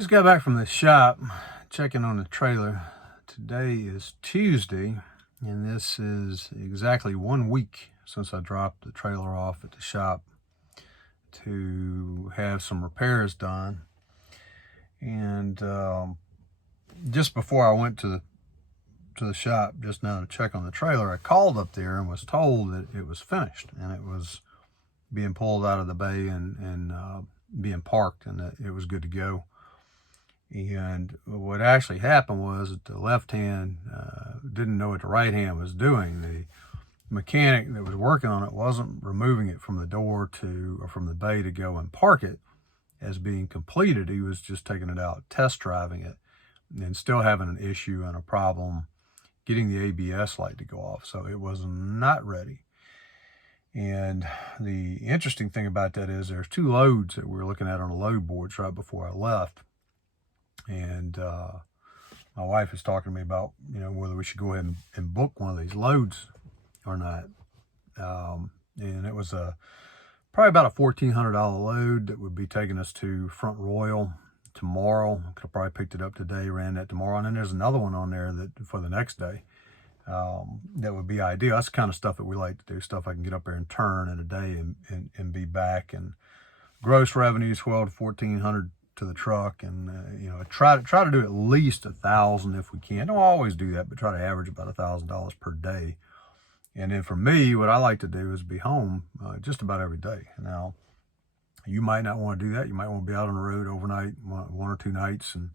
Just got back from the shop, checking on the trailer. Today is Tuesday, and this is exactly 1 week since I dropped the trailer off at the shop to have some repairs done. And just before I went to the shop just now to check on the trailer, I called up there and was told that it was finished and it was being pulled out of the bay and being parked, and that it was good to go. And what actually happened was that the left hand didn't know what the right hand was doing. The mechanic that was working on it wasn't removing it from the door or from the bay to go and park it as being completed. He was just taking it out, test driving it, and still having an issue and a problem getting the ABS light to go off. So it was not ready. And the interesting thing about that is there's two loads that we were looking at on the load boards right before I left. And my wife is talking to me about, whether we should go ahead and book one of these loads or not. And it was probably about a $1,400 load that would be taking us to Front Royal tomorrow. Could have probably picked it up today, ran that tomorrow. And then there's another one on there that for the next day. That would be ideal. That's the kind of stuff that we like to do, stuff I can get up there and turn in a day and be back. And gross revenue is $1,200 to $1,400 to the truck, and try to do at least $1,000 if we can. Don't always do that, but try to average about $1,000 per day. And then for me, what I like to do is be home just about every day. Now, you might not want to do that. You might want to be out on the road overnight, one or two nights, and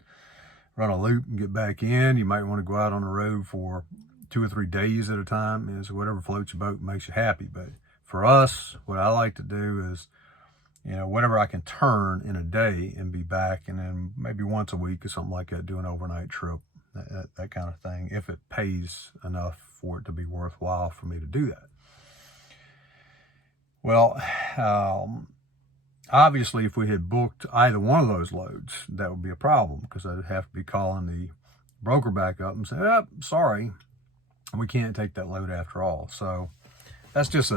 run a loop and get back in. You might want to go out on the road for 2 or 3 days at a time. Is whatever floats your boat and makes you happy. But for us, what I like to do is, whatever I can turn in a day and be back, and then maybe once a week or something like that, do an overnight trip, that kind of thing, if it pays enough for it to be worthwhile for me to do that. Well, obviously, if we had booked either one of those loads, that would be a problem, because I'd have to be calling the broker back up and say, sorry, we can't take that load after all. So that's just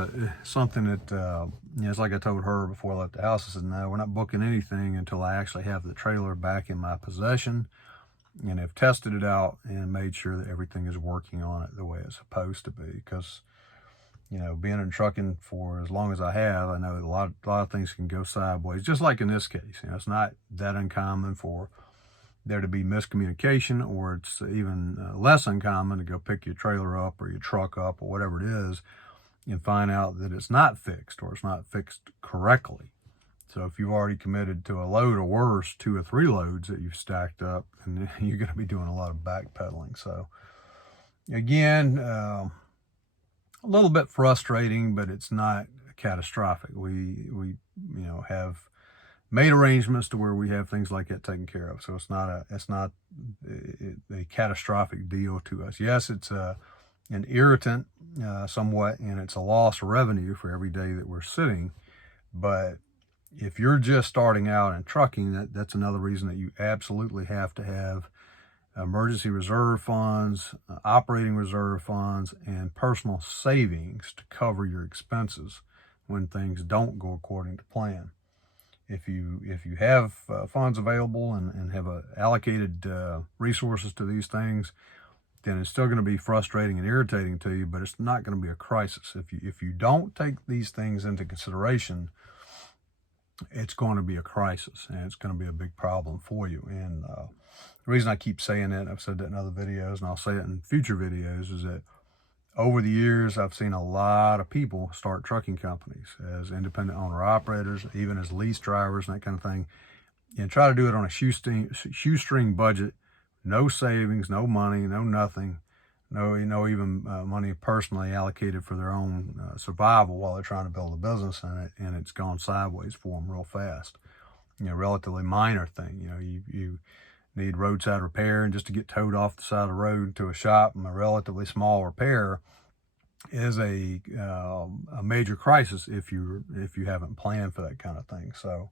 something that, it's like I told her before I left the house. I said, no, we're not booking anything until I actually have the trailer back in my possession and have tested it out and made sure that everything is working on it the way it's supposed to be. Because, being in trucking for as long as I have, I know a lot of things can go sideways, just like in this case. It's not that uncommon for there to be miscommunication, or it's even less uncommon to go pick your trailer up or your truck up or whatever it is and find out that it's not fixed, or it's not fixed correctly. So if you've already committed to a load, or worse, 2 or 3 loads that you've stacked up, and you're going to be doing a lot of backpedaling. So again, a little bit frustrating, but it's not catastrophic. We have made arrangements to where we have things like that taken care of. So it's not a catastrophic deal to us. Yes, it's an irritant somewhat, and it's a loss of revenue for every day that we're sitting. But if you're just starting out in trucking, that's another reason that you absolutely have to have emergency reserve funds, operating reserve funds, and personal savings to cover your expenses when things don't go according to plan. If you have funds available and have allocated resources to these things, then it's still going to be frustrating and irritating to you, but it's not going to be a crisis. If you don't take these things into consideration, it's going to be a crisis, and it's going to be a big problem for you. And the reason I keep saying that, I've said that in other videos, and I'll say it in future videos, is that over the years, I've seen a lot of people start trucking companies as independent owner operators, even as lease drivers and that kind of thing, and try to do it on a shoestring budget. No savings, no money, no nothing, no even money personally allocated for their own survival while they're trying to build a business, and it's gone sideways for them real fast. Relatively minor thing. You need roadside repair, and just to get towed off the side of the road to a shop, and a relatively small repair is a major crisis if you haven't planned for that kind of thing. So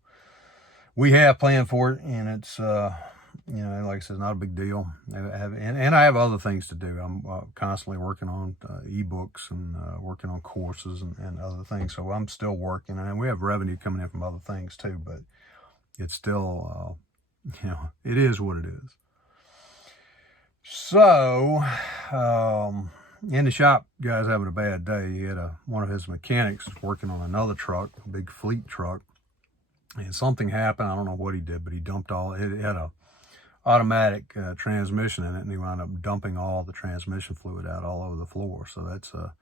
we have planned for it, and it's like I said, not a big deal. And I have other things to do. I'm constantly working on ebooks and working on courses and other things. So I'm still working, and we have revenue coming in from other things too, but it's still it is what it is. So, in the shop, guy's having a bad day. He had one of his mechanics working on another truck, a big fleet truck, and something happened. I don't know what he did, but he dumped it had a automatic transmission in it, and he wound up dumping all the transmission fluid out all over the floor. So that's a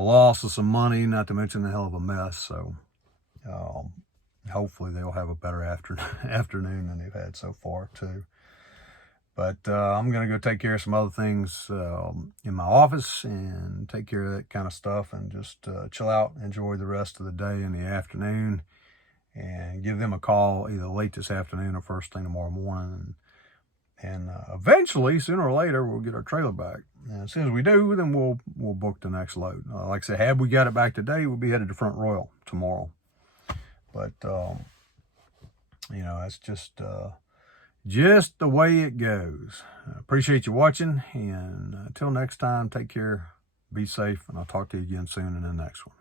loss of some money, not to mention a hell of a mess. So hopefully they'll have a better afternoon than they've had so far too. But I'm going to go take care of some other things in my office and take care of that kind of stuff, and just chill out, enjoy the rest of the day in the afternoon, and give them a call either late this afternoon or first thing tomorrow morning. And eventually, sooner or later, we'll get our trailer back. And as soon as we do, then we'll book the next load. Like I said, had we got it back today, we'll be headed to Front Royal tomorrow. But, that's just the way it goes. I appreciate you watching, and until next time, take care, be safe, and I'll talk to you again soon in the next one.